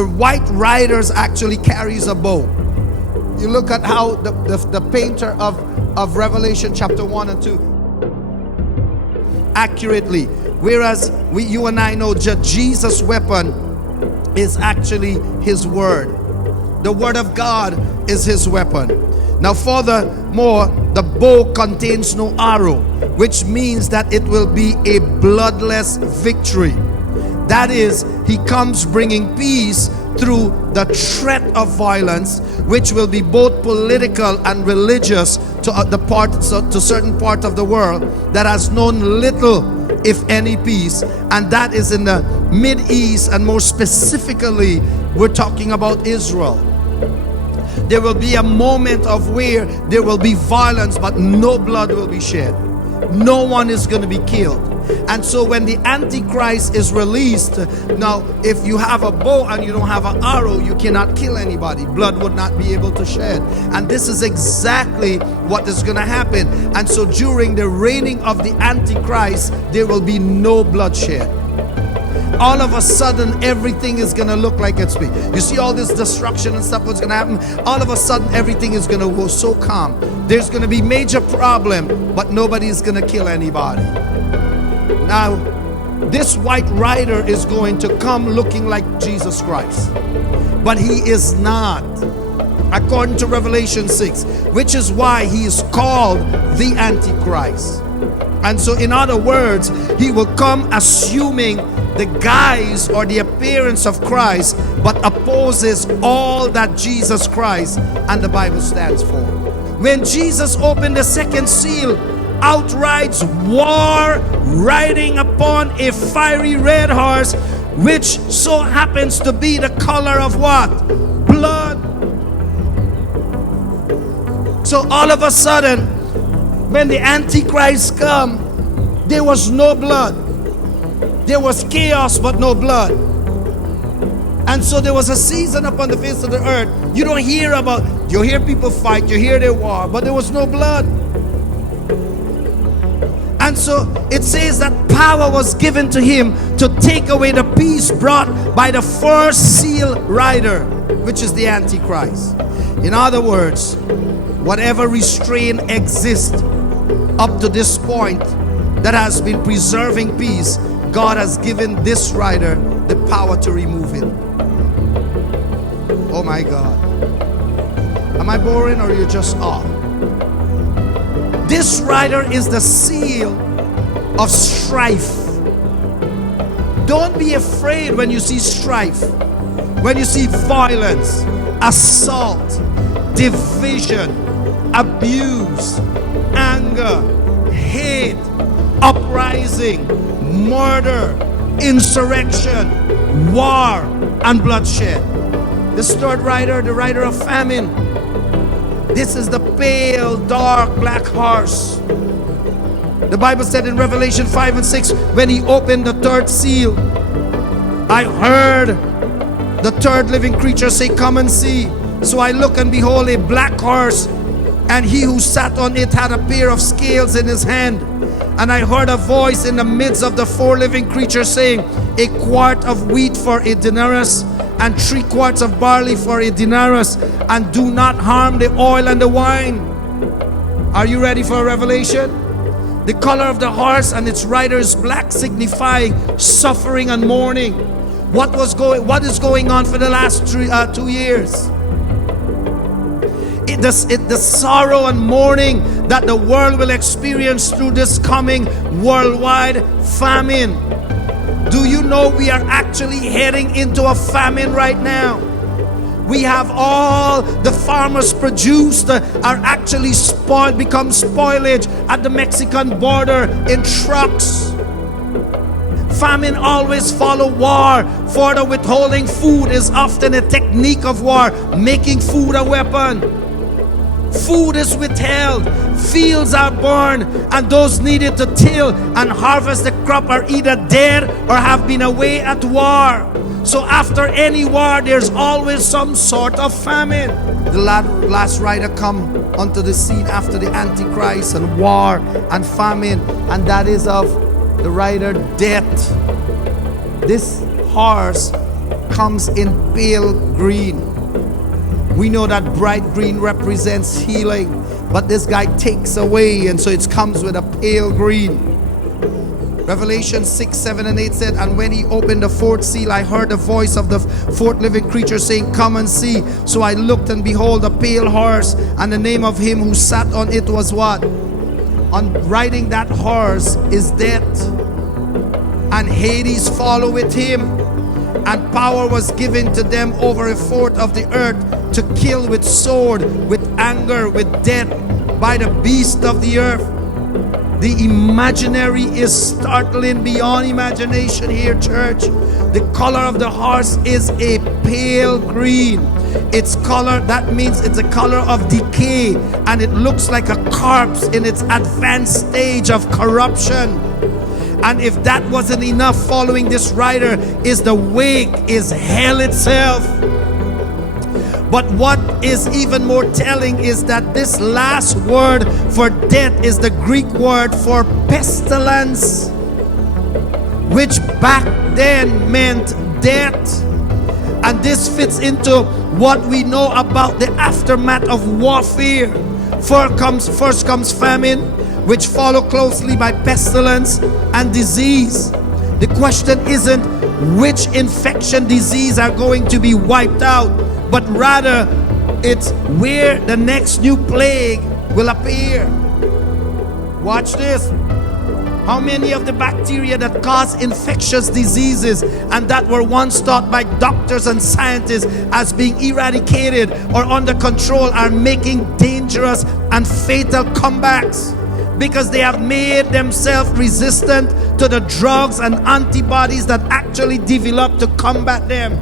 the white riders actually carries a bow. You look at how the painter of Revelation chapter 1 and 2 accurately, whereas you and I know that Jesus' weapon is actually his word. The word of God is his weapon. Now furthermore, the bow contains no arrow, which means that it will be a bloodless victory. That is, he comes bringing peace through the threat of violence, which will be both political and religious to certain part of the world that has known little, if any, peace, and that is in the Mid-East, and more specifically, we're talking about Israel. There will be a moment of where there will be violence, but no blood will be shed. No one is going to be killed. And so when the Antichrist is released, now if you have a bow and you don't have an arrow, you cannot kill anybody. Blood would not be able to shed. And this is exactly what is going to happen. And so during the reigning of the Antichrist, there will be no bloodshed. All of a sudden, everything is going to look like it's been. You see all this destruction and stuff, what's going to happen? All of a sudden, everything is going to go so calm. There's going to be major problem, but nobody's going to kill anybody. Now, this white rider is going to come looking like Jesus Christ, but he is not, according to Revelation 6, which is why he is called the Antichrist. And so, in other words, he will come assuming the guise or the appearance of Christ, but opposes all that Jesus Christ and the Bible stands for. When Jesus opened the second seal, out rides war, riding upon a fiery red horse, which so happens to be the color of what? Blood. So all of a sudden, when the Antichrist come, there was no blood. There was chaos, but no blood. And so there was a season upon the face of the earth. You don't hear about, you hear people fight, you hear their war, but there was no blood. And so it says that power was given to him to take away the peace brought by the first seal rider, which is the Antichrist. In other words, whatever restraint exists up to this point that has been preserving peace, God has given this rider the power to remove it. Oh my God. Am I boring or are you just off? This rider is the seal of strife. Don't be afraid when you see strife, when you see violence, assault, division, abuse, anger, hate, uprising, murder, insurrection, war, and bloodshed. This third rider, the rider of famine. This is the pale, dark, black horse. The Bible said in Revelation 5 and 6, when he opened the third seal, I heard the third living creature say, come and see. So I look and behold a black horse, and he who sat on it had a pair of scales in his hand. And I heard a voice in the midst of the four living creatures saying, a quart of wheat for a denarius, and 3 quarts of barley for a denarius, and do not harm the oil and the wine. Are you ready for a revelation? The color of the horse and its rider is black, signifying suffering and mourning. What is going on for the last 2 years? The sorrow and mourning that the world will experience through this coming worldwide famine. Do you know we are actually heading into a famine right now? We have all the farmers produced are actually become spoilage at the Mexican border in trucks. Famine always follow war. Further, withholding food is often a technique of war, making food a weapon. Food is withheld, fields are burned, and those needed to till and harvest the crop are either dead or have been away at war. So after any war, there's always some sort of famine. The last rider come onto the scene after the Antichrist and war and famine, and that is of the rider death. This horse comes in pale green. We know that bright green represents healing, but this guy takes away, and so it comes with a pale green. Revelation 6, 7, and 8 said, and when he opened the fourth seal, I heard the voice of the fourth living creature saying, come and see. So I looked, and behold, a pale horse, and the name of him who sat on it was what? On riding that horse is Death, and Hades followed with him, and power was given to them over a fourth of the earth to kill with sword, with anger, with death, by the beast of the earth. The imaginary is startling beyond imagination here, church. The color of the horse is a pale green. Its color, that means it's a color of decay, and it looks like a corpse in its advanced stage of corruption. And if that wasn't enough, following this rider is the wake, is hell itself. But what is even more telling is that this last word for death is the Greek word for pestilence, which back then meant death. And this fits into what we know about the aftermath of warfare. First comes famine, which follow closely by pestilence and disease. The question isn't which infection disease are going to be wiped out, but rather it's where the next new plague will appear. Watch this. How many of the bacteria that cause infectious diseases and that were once thought by doctors and scientists as being eradicated or under control are making dangerous and fatal comebacks? Because they have made themselves resistant to the drugs and antibodies that actually develop to combat them.